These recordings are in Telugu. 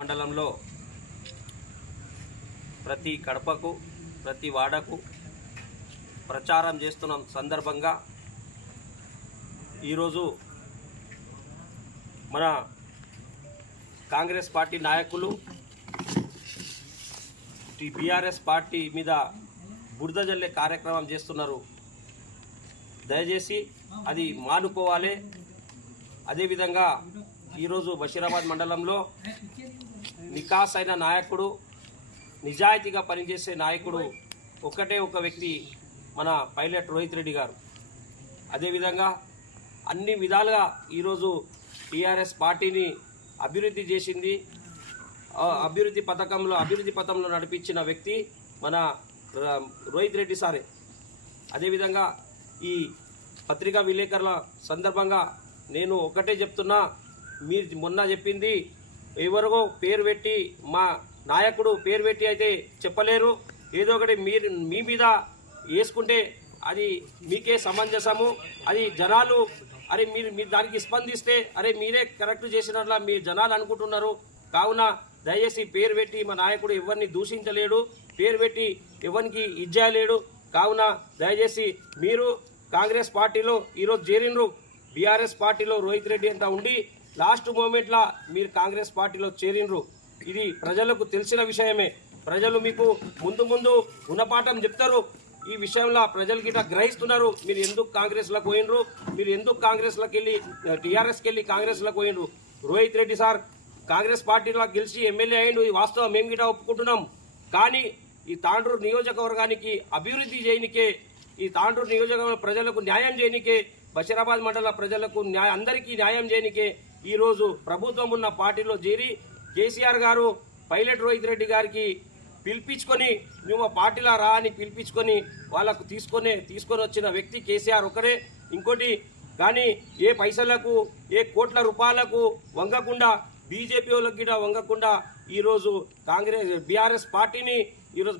మండలంలో ప్రతి కడపకు ప్రతి వాడకు ప్రచారం చేస్తున్న సందర్భంగా ఈరోజు మన కాంగ్రెస్ పార్టీ నాయకులు బీఆర్ఎస్ పార్టీ మీద బురద జల్లే కార్యక్రమం చేస్తున్నారు. దయచేసి అది మానుకోవాలి. అదేవిధంగా ఈరోజు బషీరాబాద్ మండలంలో నికాస్ అయిన నాయకుడు, నిజాయితీగా పనిచేసే నాయకుడు ఒకటే ఒక వ్యక్తి, మన పైలట్ రోహిత్ రెడ్డి గారు. అదేవిధంగా అన్ని విధాలుగా ఈరోజు టీఆర్ఎస్ పార్టీని అభివృద్ధి చేసింది, అభివృద్ధి పథంలో నడిపించిన వ్యక్తి మన రోహిత్ రెడ్డి సారే. అదేవిధంగా ఈ పత్రికా విలేకరుల సందర్భంగా నేను ఒకటే చెప్తున్నా, మీరు మొన్న చెప్పింది ఎవరికో పేరు పెట్టి, మా నాయకుడు పేరు పెట్టి అయితే చెప్పలేరు. ఏదో ఒకటి మీరు మీ మీద వేసుకుంటే అది మీకే సమంజసము. అది జనాలు అరే మీరు దానికి స్పందిస్తే అరే మీరే కరెక్ట్ చేసినట్లా మీ జనాలు అనుకుంటున్నారు. కావున దయచేసి పేరు పెట్టి మా నాయకుడు ఎవరిని దూషించలేడు, పేరు పెట్టి ఎవరికి ఇచ్చేయలేడు. కావున దయచేసి మీరు కాంగ్రెస్ పార్టీలో ఈరోజు చేరినరు, బీఆర్ఎస్ పార్టీలో రోహిత్ రెడ్డి అంతా ఉండి లాస్ట్ మూమెంట్లో మీరు కాంగ్రెస్ పార్టీలో చేరినరు. ఇది ప్రజలకు తెలిసిన విషయమే. ప్రజలు మీకు ముందు గుణపాఠం చెప్తారు. ఈ విషయంలో ప్రజలు గిట్లా గ్రహిస్తున్నారు. మీరు ఎందుకు కాంగ్రెస్లోకి పోయినరు, మీరు ఎందుకు కాంగ్రెస్లోకి వెళ్ళి టీఆర్ఎస్కి వెళ్ళి కాంగ్రెస్లోకి పోయినరు. రోహిత్ రెడ్డి సార్ కాంగ్రెస్ పార్టీలో గెలిచి ఎమ్మెల్యే అయ్యిండు, ఈ వాస్తవం మేము గిట్లా ఒప్పుకుంటున్నాం. కానీ ఈ తాండూరు నియోజకవర్గానికి అభివృద్ధి చేయనికే, ఈ తాండూరు నియోజకవర్గ ప్రజలకు న్యాయం చేయనికే, బషీరాబాద్ మండల ప్రజలకు అందరికీ న్యాయం చేయనికే ఈరోజు ప్రభుత్వం ఉన్న పార్టీలో చేరి కేసీఆర్ గారు పైలట్ రోహిత్ రెడ్డి గారికి పిలిపించుకొని నువ్వు పార్టీలో రా అని పిలిపించుకొని వాళ్ళకు తీసుకొని వచ్చిన వ్యక్తి కేసీఆర్ ఒకరే. ఇంకోటి కానీ ఏ పైసలకు ఏ కోట్ల రూపాయలకు వంగకుండా, బీజేపీ వాళ్ళకి కూడా వంగకుండా ఈరోజు బీఆర్ఎస్ పార్టీని ఈరోజు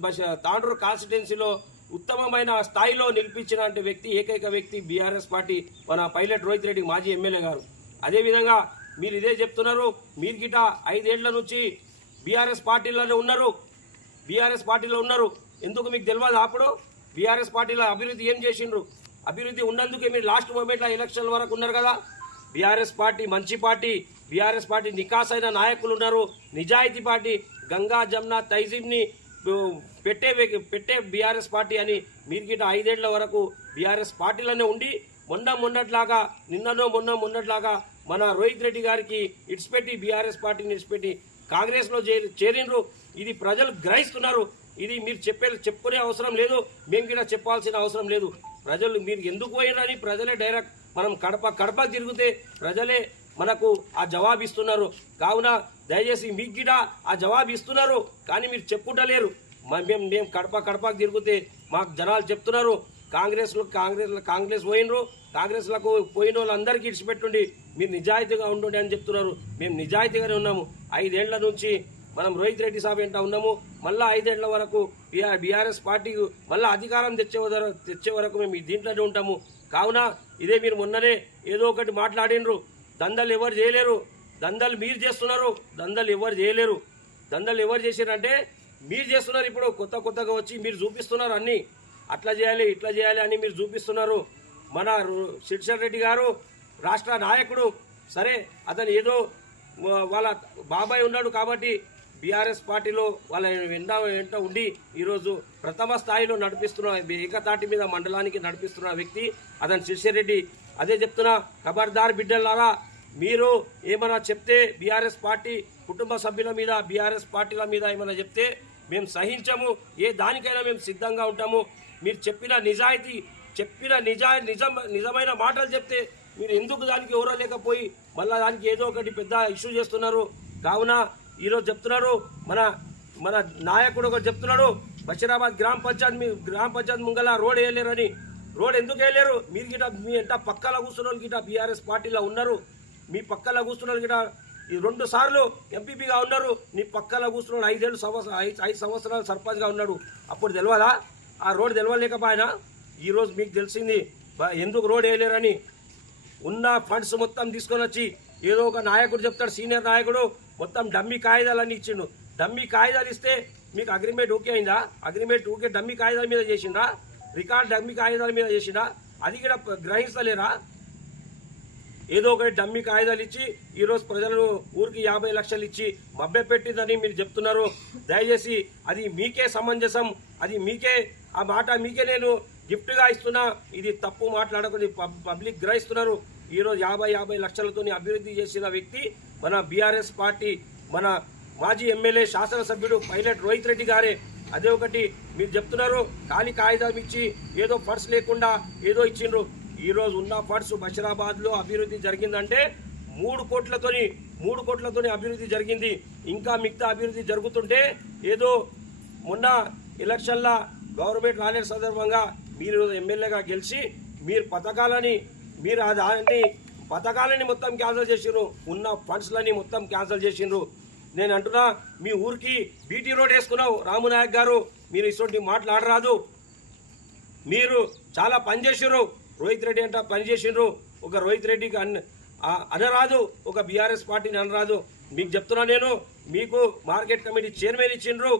తాండూరు కాన్స్టిట్యున్సీలో ఉత్తమమైన స్థాయిలో నిలిపించిన వ్యక్తి, ఏకైక వ్యక్తి బీఆర్ఎస్ పార్టీ మన పైలట్ రోహిత్ రెడ్డి మాజీ ఎమ్మెల్యే గారు. అదేవిధంగా మీరు ఇదే చెప్తున్నారు, మీరు గిట 5 ఏళ్ల నుంచి బీఆర్ఎస్ పార్టీలోనే ఉన్నారు, ఎందుకు మీకు తెలియదు? అప్పుడు బీఆర్ఎస్ పార్టీలో అభివృద్ధి ఏం చేసిండ్రు? అభివృద్ధి ఉన్నందుకే మీరు లాస్ట్ మూమెంట్లో ఎలక్షన్ వరకు ఉన్నారు కదా. బీఆర్ఎస్ పార్టీ మంచి పార్టీ, బీఆర్ఎస్ పార్టీ నికాస్ అయిన నాయకులు ఉన్నారు, నిజాయితీ పార్టీ. గంగా జమున తైజీబ్ని పెట్టే బీఆర్ఎస్ పార్టీ అని మీరు గిట 5 ఏళ్ల వరకు బీఆర్ఎస్ పార్టీలోనే ఉండి మొన్నట్లాగా మొన్నట్లాగా మన రోహిత్ రెడ్డి గారికి ఇడిచిపెట్టి బీఆర్ఎస్ పార్టీని ఇడిచిపెట్టి కాంగ్రెస్లో చేరినరు. ఇది ప్రజలు గ్రహిస్తున్నారు. ఇది మీరు చెప్పుకునే అవసరం లేదు, మేము కూడా చెప్పాల్సిన అవసరం లేదు. ప్రజలు మీరు ఎందుకు పోయినని ప్రజలే డైరెక్ట్ మనం కడప తిరిగితే ప్రజలే మనకు ఆ జవాబు ఇస్తున్నారు. కావున దయచేసి మీకు కూడా ఆ జవాబు ఇస్తున్నారు, కానీ మీరు చెప్పుకుంటలేరు. మేము కడపకు తిరిగితే మాకు జనాలు చెప్తున్నారు కాంగ్రెస్ పోయినరు, కాంగ్రెస్లకు పోయిన వాళ్ళందరికీ ఇడిచిపెట్టుండి మీరు నిజాయితీగా ఉండండి అని చెప్తున్నారు. మేము నిజాయితీగానే ఉన్నాము. 5 ఏళ్ల నుంచి మనం రోహిత్ రెడ్డి సాబ్ వెంట ఉన్నాము. మళ్ళీ 5 ఏళ్ల వరకు బీఆర్ఎస్ పార్టీకి మళ్ళీ అధికారం తెచ్చే వరకు మేము దీంట్లోనే ఉంటాము. కావున ఇదే మీరు మొన్ననే ఏదో ఒకటి మాట్లాడినరు. దందలు ఎవరు చేయలేరు, దందలు మీరు చేస్తున్నారు. దందలు ఎవరు చేశారంటే మీరు చేస్తున్నారు. ఇప్పుడు కొత్తగా వచ్చి మీరు చూపిస్తున్నారు అన్నీ, అట్లా చేయాలి ఇట్లా చేయాలి అని మీరు చూపిస్తున్నారు. మన శిర్షర్ రెడ్డి గారు రాష్ట్ర నాయకుడు, సరే అతను ఏదో వాళ్ళ బాబాయ్ ఉన్నాడు కాబట్టి బీఆర్ఎస్ పార్టీలో వాళ్ళ వెంట ఉండి ఈరోజు ప్రథమ స్థాయిలో నడిపిస్తున్న, ఏకతాటి మీద మండలానికి నడిపిస్తున్న వ్యక్తి అతను శిర్షర్ రెడ్డి. అదే చెప్తున్నా, ఖబర్దార్ బిడ్డలారా, మీరు ఏమైనా చెప్తే బీఆర్ఎస్ పార్టీ కుటుంబ సభ్యుల మీద, బీఆర్ఎస్ పార్టీల మీద ఏమైనా చెప్తే మేము సహించము. ఏ దానికైనా మేము సిద్ధంగా ఉంటాము. మీరు నిజమైన మాటలు చెప్తే మీరు ఎందుకు దానికి ఎవరో లేకపోయి మళ్ళీ దానికి ఏదో ఒకటి పెద్ద ఇష్యూ చేస్తున్నారు. కావున ఈరోజు చెప్తున్నారు, మన నాయకుడు ఒకటి చెప్తున్నాడు, బషీరాబాద్ గ్రామ పంచాయతీ ముంగల రోడ్ వేయలేరని. రోడ్ ఎందుకు వేయలేరు? మీరు గిట మీ ఎంత పక్కల కూర్చున్న వాళ్ళు గిట బీఆర్ఎస్ పార్టీలో ఉన్నారు. మీ పక్కల కూర్చున్న వాళ్ళు గిట ఈ 2 సార్లు ఎంపీపీగా ఉన్నారు. నీ పక్కల కూర్చున్నాడు 5 సంవత్సరాలు సర్పంచ్గా ఉన్నాడు. అప్పుడు తెలియదా? ఆ రోడ్ తెలియలేకపోయినా ఈరోజు మీకు తెలిసింది ఎందుకు రోడ్ వేయలేరని. ఉన్న ఫండ్స్ మొత్తం తీసుకొని వచ్చి ఏదో ఒక నాయకుడు చెప్తాడు, సీనియర్ నాయకుడు మొత్తం డమ్మీ కాగితాలన్నీ ఇచ్చిండు. డమ్మీ కాగితాలు ఇస్తే మీకు అగ్రిమెంట్ ఓకే అయిందా? అగ్రిమెంట్ ఓకే డమ్మీ కాగితాల మీద చేసిండ్రా? రికార్డ్ డమ్మీ కాగితాల మీద చేసిండ్రా? అది కూడా గ్రహిస్తలేరా? ఏదో ఒకటి డమ్మీ కాగితాలు ఇచ్చి ఈరోజు ప్రజలను ఊరికి 50 లక్షలు ఇచ్చి మభ్యపెట్టిందని మీరు చెప్తున్నారు. దయచేసి అది మీకే సమంజసం, అది మీకే ఆ మాట మీకే నేను గిఫ్ట్గా ఇస్తున్నా. ఇది తప్పు మాట్లాడకుండా పబ్లిక్ గ్రహిస్తున్నారు. ఈరోజు 50 లక్షలతో అభివృద్ధి చేసిన వ్యక్తి మన బీఆర్ఎస్ పార్టీ, మన మాజీ ఎమ్మెల్యే శాసనసభ్యుడు పైలట్ రోహిత్ రెడ్డి గారే. అదే ఒకటి మీరు చెప్తున్నారు ఖాళీ కాగితం ఇచ్చి ఏదో ఫండ్స్ లేకుండా ఏదో ఇచ్చిండ్రు. ఈరోజు ఉన్న ఫండ్స్ బషీరాబాద్లో అభివృద్ధి జరిగిందంటే 3 కోట్లతోని అభివృద్ధి జరిగింది. ఇంకా మిగతా అభివృద్ధి జరుగుతుంటే ఏదో మొన్న ఎలక్షన్ల గవర్నమెంట్ రాలే సందర్భంగా మీరు ఎమ్మెల్యేగా గెలిచి మీరు పథకాలని మొత్తం క్యాన్సిల్ చేసిండ్రు. ఉన్న ఫండ్స్లని మొత్తం క్యాన్సిల్ చేసిండ్రు. నేను అంటున్నా మీ ఊరికి బీటీ రోడ్ వేసుకున్నావు రామునాయక్ గారు, మీరు ఇటువంటి మాట్లాడరాదు. మీరు చాలా పని చేసిండ్రు. రోహిత్ రెడ్డి అంటే పని చేసిండ్రు. ఒక రోహిత్ రెడ్డికి అనరాదు, ఒక బీఆర్ఎస్ పార్టీని అనరాదు. మీకు చెప్తున్నా నేను, మీకు మార్కెట్ కమిటీ చైర్మన్ ఇచ్చిండ్రు,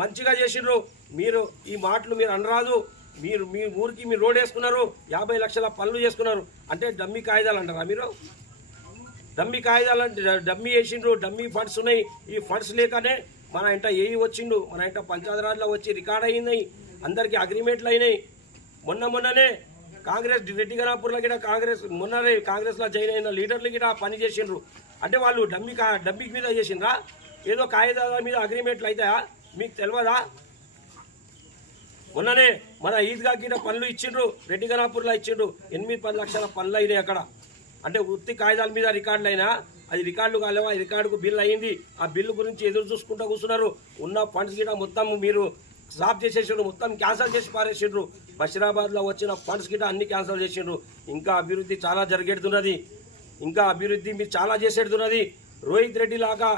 మంచిగా చేసిండ్రు. మీరు ఈ మాటలు మీరు అనరాదు. మీరు మీ ఊరికి మీరు రోడ్ వేసుకున్నారు, 50 లక్షల పనులు చేసుకున్నారు అంటే డమ్మీ కాగితాలు అంటారా మీరు? డమ్మీ కాగితాలు అంటే డమ్మీ వేసిండ్రు, డమ్మీ ఫండ్స్ ఉన్నాయి. ఈ ఫండ్స్ లేకనే మన ఇంట ఏఈ వచ్చిండు, మన ఇంట పంచాయతీరాజ్లో వచ్చి రికార్డ్ అయినాయి, అందరికీ అగ్రిమెంట్లు అయినాయి. మొన్ననే కాంగ్రెస్ రెడ్డి గణాపూర్లో కూడా మొన్ననే కాంగ్రెస్లో జాయిన్ అయిన లీడర్లు కూడా పని చేసిండ్రు. అంటే వాళ్ళు డమ్మీ మీద చేసిండ్రా? ఏదో కాగితాల మీద అగ్రిమెంట్లు అవుతాయా? మీకు తెలియదా? మొన్ననే మన ఈద్గా గిట పనులు ఇచ్చిండ్రు, రెడ్డి గణాపూర్లో ఇచ్చిండ్రు. 8-10 లక్షల పనులు అయినాయి అక్కడ. అంటే ఉత్తి కాగితాల మీద రికార్డులు అయినా అది రికార్డులు కాలేవా? రికార్డుకు బిల్లు అయింది. ఆ బిల్లు గురించి ఎదురు చూసుకుంటూ కూర్చున్నారు. ఉన్న ఫండ్స్ గిట మొత్తం మీరు స్టాప్ చేసేసిండ్రు, మొత్తం క్యాన్సల్ చేసి పారేసిండ్రు. బషీరాబాద్లో వచ్చిన ఫండ్స్ గిట అన్ని క్యాన్సల్ చేసిండ్రు. ఇంకా అభివృద్ధి చాలా జరిగేడుతున్నది, ఇంకా అభివృద్ధి మీరు చాలా చేసేడుతున్నది. రోహిత్ రెడ్డి లాగా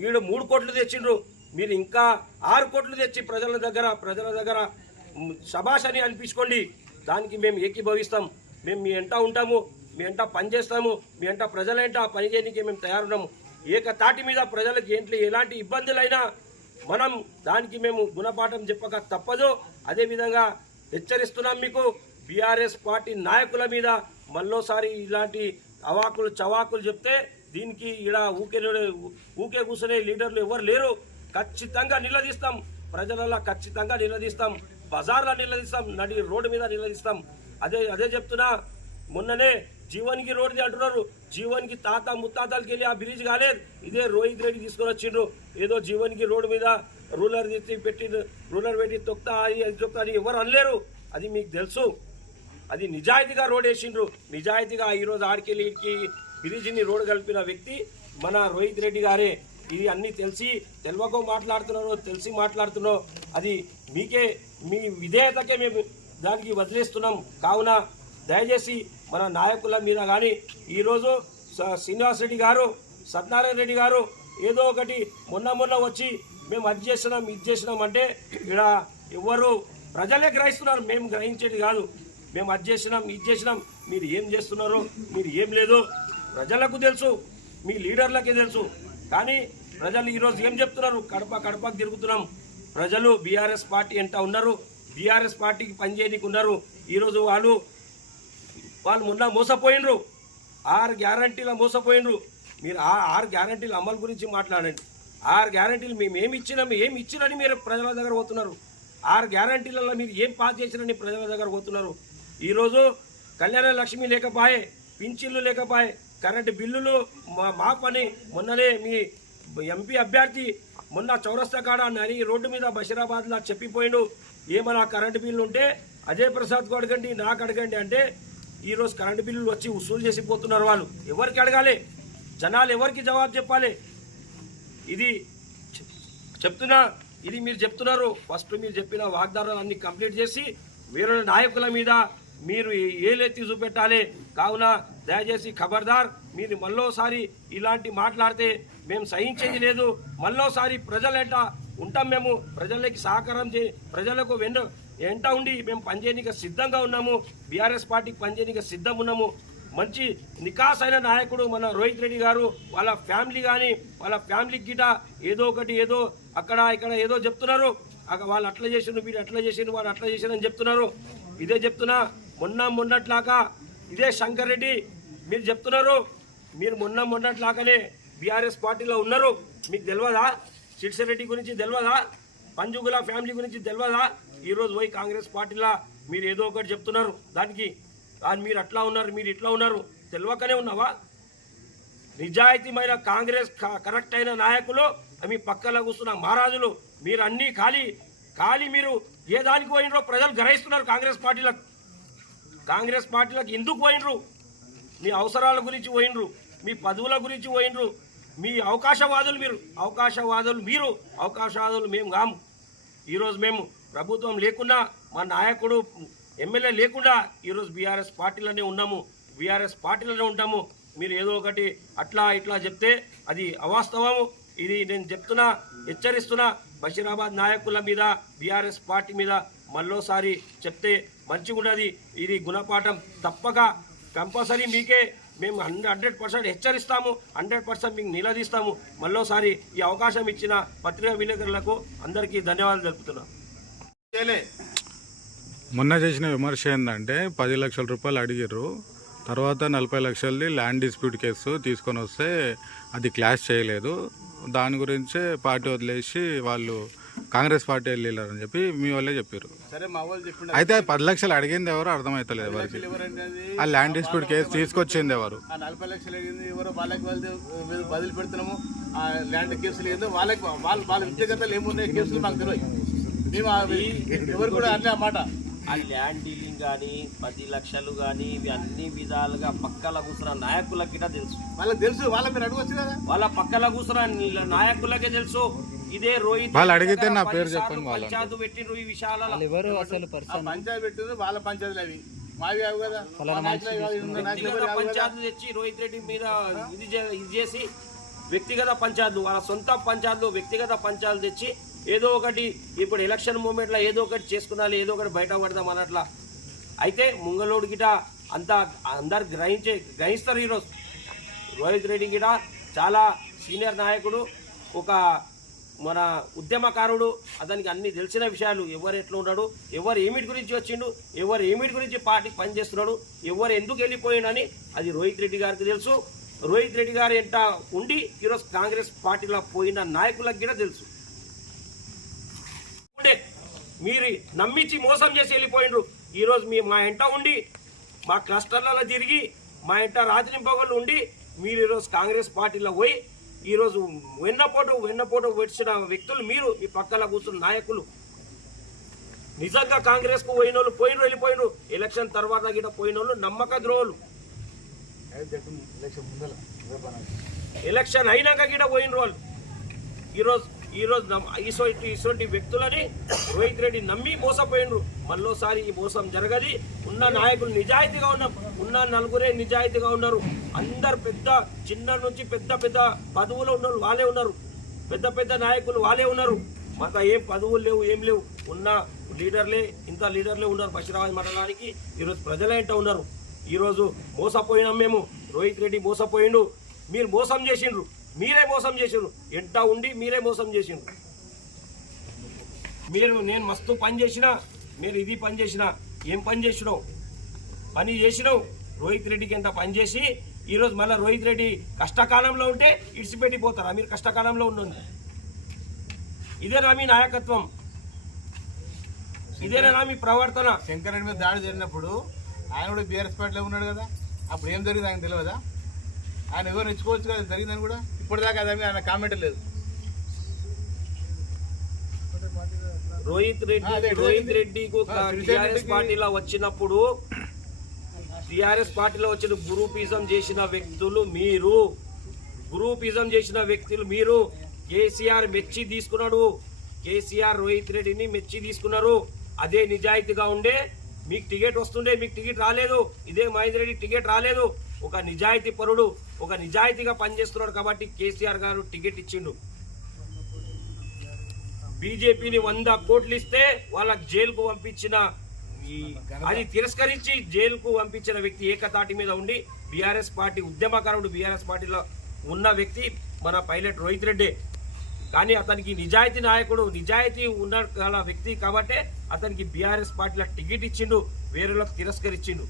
వీడు 3 కోట్లు తెచ్చిండ్రు, మీరు ఇంకా 6 కోట్లు తెచ్చి ప్రజల దగ్గర శబాష్ అని అనిపించుకోండి. దానికి మేము ఏకీభవిస్తాం. మేము మీ ఎంట ఉంటాము, మీ ఎంట పనిచేస్తాము, మీ ఎంట ప్రజల ఎంట పని చేయడానికి మేము తయారున్నాము. ఏకతాటి మీద ప్రజలకు ఎలాంటి ఇబ్బందులైనా మనం దానికి మేము గుణపాఠం చెప్పక తప్పదు. అదేవిధంగా హెచ్చరిస్తున్నాం మీకు, బీఆర్ఎస్ పార్టీ నాయకుల మీద మళ్ళోసారి ఇలాంటి చవాకులు చెప్తే దీనికి ఇలా ఊకే కూర్చునే లీడర్లు ఎవరు లేరు. ఖచ్చితంగా నిలదీస్తాం, ప్రజలలో ఖచ్చితంగా నిలదీస్తాం, బజార్లో నిలదీస్తాం, నడి రోడ్డు మీద నిలదీస్తాం. అదే చెప్తున్నా. మొన్ననే జీవన్కి రోడ్డు అంటున్నారు. జీవన్కి ముత్తాతలకి వెళ్ళి ఆ బ్రిడ్జ్ కాలేదు, ఇదే రోహిత్ రెడ్డి తీసుకొని వచ్చిండ్రు. ఏదో జీవన్కి రోడ్డు మీద రూలర్ పెట్టి తొక్తా అది తొక్తా అని ఎవరు అనలేరు. అది మీకు తెలుసు. అది నిజాయితీగా రోడ్ వేసిండ్రు. నిజాయితీగా ఈరోజు ఆడికెళ్ళి బ్రిడ్జిని రోడ్డు కలిపిన వ్యక్తి మన రోహిత్ రెడ్డి గారే. ఇది అన్నీ తెలియకో మాట్లాడుతున్నారో తెలిసి మాట్లాడుతున్నారో అది మీకే, మీ విధేయతకే మేము దానికి వదిలేస్తున్నాం. కావున దయచేసి మన నాయకుల మీద కానీ ఈరోజు శ్రీనివాస్ రెడ్డి గారు, సత్యనారాయణ రెడ్డి గారు ఏదో ఒకటి మొన్న వచ్చి మేము అది చేసినాం అంటే ఇక్కడ ఎవరు ప్రజలే గ్రహిస్తున్నారు, మేము గ్రహించేది కాదు. మేము అది చేసినాం మీరు ఏం చేస్తున్నారో మీరు ఏం లేదో ప్రజలకు తెలుసు, మీ లీడర్లకే తెలుసు. కానీ ప్రజలు ఈరోజు ఏం చెప్తున్నారు? కడపకు తిరుగుతున్నాం. ప్రజలు బీఆర్ఎస్ పార్టీ ఎంత ఉన్నారు, బీఆర్ఎస్ పార్టీకి పనిచేయడానికి ఉన్నారు. ఈరోజు వాళ్ళు మొన్న మోసపోయినరు, 6 గ్యారంటీల మోసపోయినరు. మీరు 6 గ్యారంటీల అమలు గురించి మాట్లాడండి. 6 గ్యారంటీలు మేము ఏమి ఇచ్చినని మీరు ప్రజల దగ్గర పోతున్నారు. 6 గ్యారంటీలలో మీరు ఏం పాస్ చేసినని ప్రజల దగ్గర పోతున్నారు. ఈరోజు కళ్యాణ లక్ష్మి లేకపోయే, పింఛన్లు లేకపోయే, కరెంటు బిల్లులు మా పని. మొన్ననే మీ ఎంపీ అభ్యర్థి మొన్న చౌరస్తా కాడ నరి రోడ్డు మీద బషీరాబాద్లో చెప్పిపోయిండు, ఏమన్నా కరెంటు బిల్లు ఉంటే అజయ్ ప్రసాద్కు అడగండి, నాకు అడగండి అంటే ఈరోజు కరెంటు బిల్లులు వచ్చి వసూలు చేసిపోతున్నారు. వాళ్ళు ఎవరికి అడగాలి? జనాలు ఎవరికి జవాబు చెప్పాలి? ఇది చెప్తున్నా, ఇది మీరు చెప్తున్నారు. ఫస్ట్ మీరు చెప్పిన వాగ్దానాలు అన్ని కంప్లీట్ చేసి వేరే నాయకుల మీద మీరు ఏలెత్తి చూపెట్టాలి. కావున దయచేసి ఖబర్దార్, మీరు మళ్ళోసారి ఇలాంటి మాట్లాడితే మేము సహించేది లేదు. మళ్ళోసారి ప్రజలంట ఉంటాం, మేము ప్రజలకి సహకారం ప్రజలకు ఎంట ఉండి మేము పనిచేయడానికి సిద్ధంగా ఉన్నాము. బీఆర్ఎస్ పార్టీకి పనిచేయడానికి సిద్ధం ఉన్నాము. మంచి నికాస్ అయిన నాయకుడు మన రోహిత్ రెడ్డి గారు. వాళ్ళ ఫ్యామిలీ కానీ వాళ్ళ ఫ్యామిలీకి గిట ఏదో ఒకటి ఏదో అక్కడ ఇక్కడ ఏదో చెప్తున్నారు. వాళ్ళు అట్లా చేసిండ్రు, మీరు అట్లా చేసిండ్రు, వాళ్ళు అట్లా చేసిండ్రు అని చెప్తున్నారు. ఇదే చెప్తున్నా, మొన్నట్లాగా ఇదే శంకర్ రెడ్డి మీరు చెప్తున్నారు, మీరు మొన్నట్లాగానే బీఆర్ఎస్ పార్టీలో ఉన్నారు. మీకు తెలియదా? సిడ్సరెడ్డి గురించి తెలియదా? పంజుగుల ఫ్యామిలీ గురించి తెలియదా? ఈరోజు పోయి కాంగ్రెస్ పార్టీలో మీరు ఏదో ఒకటి చెప్తున్నారు. దానికి మీరు అట్లా ఉన్నారు, మీరు ఇట్లా ఉన్నారు, తెలియకనే ఉన్నావా? నిజాయితీమైన కాంగ్రెస్ కరెక్ట్ అయిన నాయకులు మీ పక్కలో కూర్చున్న మహారాజులు మీరు అన్నీ ఖాళీ మీరు ఏ దానికి పోయినరో ప్రజలు గ్రహిస్తున్నారు. కాంగ్రెస్ పార్టీలకు ఎందుకు పోయినరు? మీ అవసరాల గురించి పోయినరు, మీ పదవుల గురించి పోయినరు. మీ అవకాశవాదులు మేము కాము. ఈరోజు మేము ప్రభుత్వం లేకున్నా, మా నాయకుడు ఎమ్మెల్యే లేకుండా ఈరోజు బీఆర్ఎస్ పార్టీలోనే ఉన్నాము, బీఆర్ఎస్ పార్టీలోనే ఉంటాము. మీరు ఏదో ఒకటి అట్లా ఇట్లా చెప్తే అది అవాస్తవము. ఇది నేను చెప్తున్నా, హెచ్చరిస్తున్నా. బషీరాబాద్ నాయకుల మీద, బీఆర్ఎస్ పార్టీ మీద మళ్ళోసారి చెప్తే మంచిగా ఉండదు. ఇది గుణపాఠం తప్పక కంపల్సరీ మీకే మేము 100% హెచ్చరిస్తాము, 100% మీకు నిలదీస్తాము. మళ్ళోసారి ఈ అవకాశం ఇచ్చిన పత్రికా విలేకరులకు అందరికీ ధన్యవాదాలు తెలుపుతున్నాం. మొన్న చేసిన విమర్శ ఏంటంటే 10 లక్షల రూపాయలు అడిగారు, తర్వాత 40 లక్షలది ల్యాండ్ డిస్ప్యూట్ కేసు తీసుకొని వస్తే అది క్లాష్ చేయలేదు, దాని గురించే పార్టీ వదిలేసి వాళ్ళు కాంగ్రెస్ పార్టీ వెళ్ళారని చెప్పి మీ వాళ్ళే చెప్పారు. అయితే 10 లక్షలు అడిగింది ఎవరు అర్థమవుతలేదు ఎవరికి. ఆ ల్యాండ్ డిస్ప్యూట్ కేసు తీసుకొచ్చింది ఎవరు? 40 లక్షలు అడిగింది ఎవరో వాళ్ళకి బదిలీ పెడుతున్నాము. ఆ ల్యాండ్ కేసులు ఏదో వాళ్ళ వ్యక్తిగతలు ఏమున్నాయి కేసులు మాకు తెలియదు. మేము ఎవరు కూడా అన్నీ మాట ఆ ల్యాండ్ డీలింగ్ కానీ 10 లక్షలు కానీ ఇవి అన్ని విధాలుగా పక్కల కూర్చున్న నాయకులకి తెలుసు. వాళ్ళకి తెలుసు, వాళ్ళ మీరు అడగవచ్చు కదా. వాళ్ళ పక్కల కూర్చున్న నాయకులకే తెలుసు. ఇదే రోహిత్ వాళ్ళు అడిగితే నా పేరు చెప్పండి. పంచాయతీ పెట్టిండ్రు ఈ విషయాలలో. పంచాయతీ పెట్టిండ్రు, వాళ్ళ పంచాయతీలు అవి మావి అవి కదా. పంచాయతీ తెచ్చి రోహిత్ రెడ్డి మీద ఇది చేసి వ్యక్తిగత పంచాయతీలు, వాళ్ళ సొంత పంచాయతీలు వ్యక్తిగత పంచాయతీలు తెచ్చి ఏదో ఒకటి ఇప్పుడు ఎలక్షన్ మూమెంట్లో ఏదో ఒకటి చేసుకున్నాలి, ఏదో ఒకటి బయట పడదాం అన్నట్లా. అయితే ముంగలోడు గిట అంతా అందరు గ్రహిస్తారు. ఈరోజు రోహిత్ రెడ్డి గిట చాలా సీనియర్ నాయకుడు, ఒక మన ఉద్యమకారుడు. అతనికి అన్ని తెలిసిన విషయాలు, ఎవరు ఎట్లా ఉన్నాడు, ఎవరు ఏమిటి గురించి వచ్చిండు, ఎవరు ఏమిటి గురించి పార్టీ పనిచేస్తున్నాడు, ఎవరు ఎందుకు వెళ్ళిపోయిండని అది రోహిత్ రెడ్డి గారికి తెలుసు. రోహిత్ రెడ్డి గారు ఎంత ఉండి ఈరోజు కాంగ్రెస్ పార్టీలో పోయిన నాయకులకు కూడా తెలుసు. మీరు నమ్మించి మోసం చేసి వెళ్ళిపోయిండ్రు. ఈరోజు మా ఎంట ఉండి, మా క్లస్టర్లలో తిరిగి, మా ఎంట రాత్రి పగళ్ళు ఉండి మీరు ఈరోజు కాంగ్రెస్ పార్టీలో పోయి ఈరోజు వెన్నపోటు వచ్చిన వ్యక్తులు మీరు, మీ పక్కన కూర్చున్న నాయకులు. నిజంగా కాంగ్రెస్ కు పోయిన వాళ్ళు వెళ్ళిపోయినరు. ఎలక్షన్ తర్వాత గిట పోయిన వాళ్ళు నమ్మక ద్రోహులు. ఎలక్షన్ అయినాక గిట పోయిన వాళ్ళు. ఈరోజు ఇటువంటి వ్యక్తులని రోహిత్ రెడ్డి నమ్మి మోసపోయినరు. మళ్ళోసారి ఈ మోసం జరగది. ఉన్న నాయకులు నిజాయితీగా ఉన్న నలుగురే నిజాయితీగా ఉన్నారు. అందరు చిన్న నుంచి పెద్ద పదవులు ఉన్న వాళ్ళే ఉన్నారు, పెద్ద నాయకులు వాళ్ళే ఉన్నారు. మాకు ఏం పదవులు లేవు, ఏం లేవు. ఉన్న లీడర్లే ఉన్నారు బషీరాబాద్ మండలానికి. ఈరోజు ప్రజలే ఇంట ఉన్నారు. ఈరోజు మోసపోయినాం మేము. రోహిత్ రెడ్డి మోసపోయిండు, మీరు మోసం చేసిండ్రు, మీరే మోసం చేసిండ్రు. ఎంట ఉండి మీరే మోసం చేసిండ్రు. నేను మస్తు పని చేసినా, మీరు ఇది పని చేసినా, ఏం పని చేసినావు? పని చేసినావు. రోహిత్ రెడ్డికి ఎంత పని చేసి ఈరోజు మళ్ళీ రోహిత్ రెడ్డి కష్టకాలంలో ఉంటే ఇడిచిపెట్టిపోతారా? మీరు కష్టకాలంలో ఉండండి. ఇదేనా మీ నాయకత్వం? ఇదేనా మీ ప్రవర్తన? శంకర్ రెడ్డి మీద దాడి జరిగినప్పుడు ఆయన కూడా బీఆర్ఎస్ పార్టీలో ఉన్నాడు కదా. అప్పుడు ఏం జరిగింది ఆయన తెలియదా? ఆయన ఎవరు ఇచ్చుకోవచ్చు కదా జరిగిందని కూడా. ఇప్పటిదాకా అదే ఆయన కామెంట్ లేదు. రోహిత్ రెడ్డికు టీఆర్ఎస్ పార్టీలో వచ్చినప్పుడు గ్రూపిజం చేసిన వ్యక్తులు మీరు. కేసీఆర్ మెచ్చి తీసుకున్నాడు. కేసీఆర్ రోహిత్ రెడ్డిని మెచ్చి తీసుకున్నారు. అదే నిజాయితీగా ఉండే మీకు టికెట్ వస్తుండే, మీకు టికెట్ రాలేదు. ఇదే మహేందర్ రెడ్డి టికెట్ రాలేదు. ఒక నిజాయితీ పరుడు, ఒక నిజాయితీగా పనిచేస్తున్నాడు కాబట్టి కేసీఆర్ గారు టికెట్ ఇచ్చిండు. బీజేపీని 100 కోట్లు ఇస్తే వాళ్ళకి జైలుకు పంపించిన, అది తిరస్కరించి జైలుకు పంపించిన వ్యక్తి ఏకతాటి మీద ఉండి బీఆర్ఎస్ పార్టీ ఉద్యమకారుడు, బీఆర్ఎస్ పార్టీలో ఉన్న వ్యక్తి మన పైలట్ రోహిత్ రెడ్డి. కానీ అతనికి నిజాయితీ నాయకుడు, నిజాయితీ ఉన్న వ్యక్తి కాబట్టే అతనికి బీఆర్ఎస్ పార్టీలో టికెట్ ఇచ్చిండు, వేరేలకు తిరస్కరించిండు.